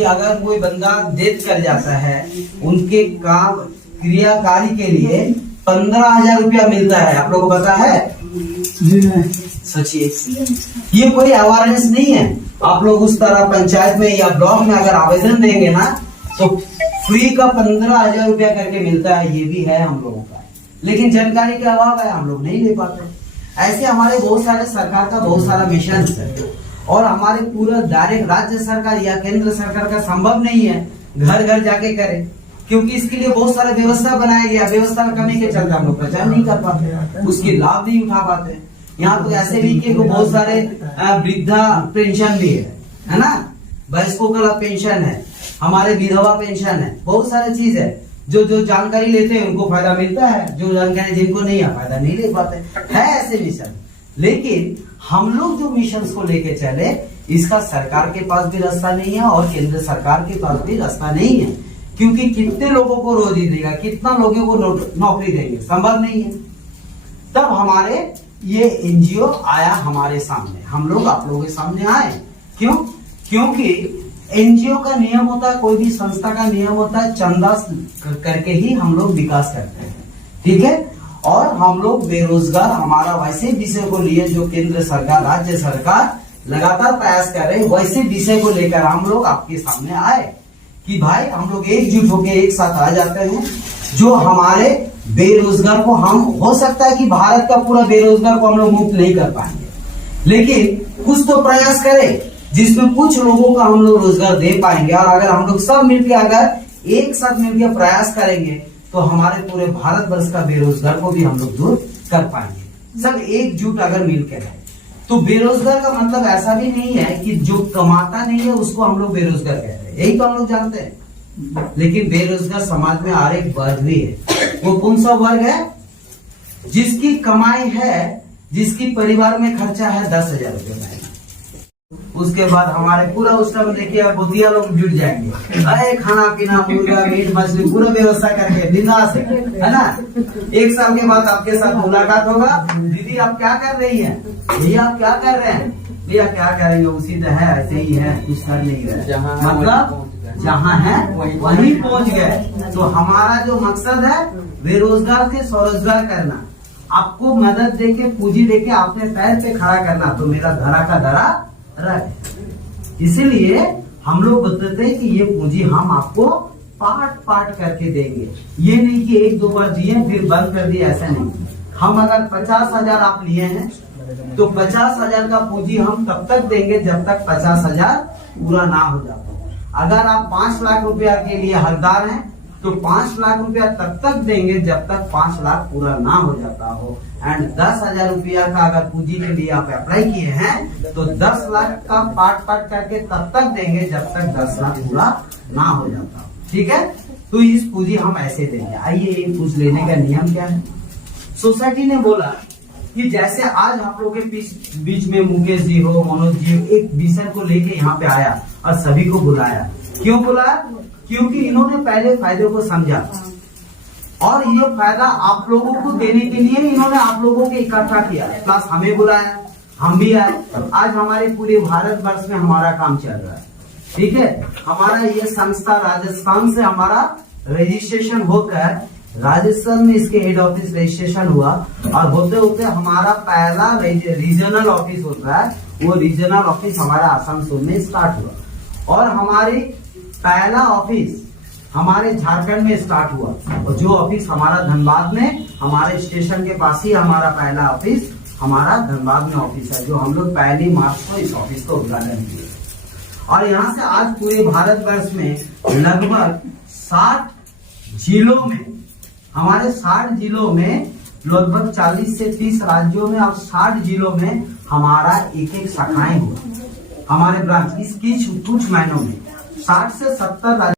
कि अगर कोई बंदा डेथ कर जाता है, उनके काम क्रियाकारी के लिए 15,000 रुपया मिलता है। आप लोगों को पता है? जी नहीं। सोचिए, ये कोई अवेयरनेस नहीं है। आप लोग उस तरह पंचायत में या ब्लॉक में अगर आवेदन देंगे ना, तो फ्री का 15,000 रुपया करके मिलता है। ये भी है हम लोगों का, लेकिन जानकारी का अभाव है, हम लोग नहीं ले पाते। ऐसे हमारे बहुत सारे सरकार का बहुत सारा मिशन है, और हमारे पूरा डायरेक्ट राज्य सरकार या केंद्र सरकार का संभव नहीं है घर घर जाके करे, क्योंकि इसके लिए बहुत सारा व्यवस्था बनाया गया। व्यवस्था कमी के चलते हम लोग प्रचार नहीं कर पाते, उसकी लाभ नहीं उठा पाते। यहाँ तो ऐसे भी कि बहुत सारे वृद्धा पेंशन भी है ना, वयस्कों का पेंशन है, हमारे विधवा पेंशन है, बहुत सारी चीज है। जो जानकारी लेते हैं उनको फायदा मिलता है, जो जानकारी जिनको नहीं है फायदा नहीं ले पाते है ऐसे मिशन। लेकिन हम लोग जो मिशन को लेके चले, इसका सरकार के पास भी रास्ता नहीं है और केंद्र सरकार के पास भी रास्ता नहीं है, क्योंकि कितने लोगों को रोजी देगा, कितना लोगों को नौकरी देंगे, संभव नहीं है। तब हमारे ये एनजीओ आया हमारे सामने, हम लोग आप लोगों के सामने आए। क्यों? क्योंकि एनजीओ का नियम होता है, कोई भी संस्था का नियम होता है, चंदा करके ही हम लोग विकास करते हैं, ठीक है। और हम लोग बेरोजगार, हमारा वैसे विषय को लिए जो केंद्र सरकार राज्य सरकार लगातार प्रयास कर रहे हैं, वैसे विषय को लेकर हम लोग आपके सामने आए कि भाई हम लोग एकजुट होकर एक साथ आ जाते हैं। जो हमारे बेरोजगार को, हम हो सकता है कि भारत का पूरा बेरोजगार को हम लोग मुक्त नहीं कर पाएंगे, लेकिन कुछ तो प्रयास करें जिसमें कुछ लोगों का हम लोग रोजगार दे पाएंगे। और अगर हम लोग सब मिलकर अगर एक साथ मिलकर प्रयास करेंगे, तो हमारे पूरे भारतवर्ष का बेरोजगार को भी हम लोग दूर कर पाएंगे, सब एकजुट अगर मिलकर है। तो बेरोजगार का मतलब ऐसा भी नहीं है कि जो कमाता नहीं है उसको हम लोग बेरोजगार कहते हैं, यही तो हम लोग जानते हैं। लेकिन बेरोजगार समाज में और एक वर्ग भी है। वो कौन सा वर्ग है? जिसकी कमाई है, जिसकी परिवार में खर्चा है 10,000 रुपये महीना। उसके बाद हमारे पूरा उस टाइम देखिए भूतिया लोग जुट जाएंगे, अरे खाना पीना, मुर्गा मीट मछली पूरा व्यवस्था करके बिंदास है ना। एक साल के बाद आपके साथ मुलाकात होगा, दीदी आप क्या कर रही है, भैया आप क्या कर रहे हैं, भैया क्या करेंगे, उसी तो है, ऐसे ही है, कुछ कर नहीं रहे, मतलब जहाँ है वहीं पहुँच गए। तो हमारा जो मकसद है बेरोजगार से स्वरोजगार करना, आपको मदद देके, पूंजी देके अपने पैर पे खड़ा करना, तो मेरा धरा का धरा रहे। इसीलिए हम लोग बताते हैं कि ये पूंजी हम आपको पार्ट पार्ट करके देंगे। ये नहीं कि एक दो बार दिए फिर बंद कर दिए, ऐसा नहीं। हम अगर 50,000 आप लिए हैं, तो 50,000 का पूंजी हम तब तक देंगे जब तक 50,000 पूरा ना हो जाता। अगर आप 5 लाख रुपया के लिए हकदार हैं, तो 5 लाख रुपया तब तक देंगे जब तक 5 लाख पूरा ना हो जाता हो। एंड 10,000 रुपया का अगर पूंजी के लिए आप अप्लाई किए हैं, तो 10 लाख का पार्ट पार्ट करके तब तक देंगे जब तक 10 लाख पूरा ना हो जाता हो, ठीक है। तो इस पूंजी हम ऐसे देंगे। आइए ये पूंजी लेने का नियम क्या है। सोसाइटी ने बोला कि जैसे आज आप लोगों के बीच में मुकेश जी हो, मनोज जी हो, एक विषय को लेके यहाँ पे आया और सभी को बुलाया। क्यों बुलाया? क्योंकि इन्होंने पहले फायदे को समझा, और ये फायदा आप लोगों को देने के लिए इन्होंने आप लोगों को इकट्ठा किया, प्लस हमें बुलाया, हम भी आए। आज हमारे पूरे भारतवर्ष में हमारा काम चल रहा है, ठीक है। हमारा ये संस्था राजस्थान से हमारा रजिस्ट्रेशन होकर, राजस्थान में इसके हेड ऑफिस रजिस्ट्रेशन हुआ, और होते होते हमारा पहला रीजनल ऑफिस होता है, वो रीजनल ऑफिस हमारा आसनसोल में स्टार्ट हुआ। और हमारी पहला ऑफिस हमारे झारखंड में स्टार्ट हुआ, और जो ऑफिस हमारा धनबाद में, हमारे स्टेशन के पास ही हमारा पहला ऑफिस हमारा धनबाद में ऑफिस है, जो हम लोग 1 मार्च को इस ऑफिस का उद्घाटन किए। और यहाँ से आज पूरे भारतवर्ष में लगभग 60 जिलों में, हमारे 60 जिलों में, लगभग 40 से 30 राज्यों में और 60 जिलों में हमारा एक शाखाएं हुआ, हमारे ब्रांच। इसकी कुछ महीनों में 60 से 70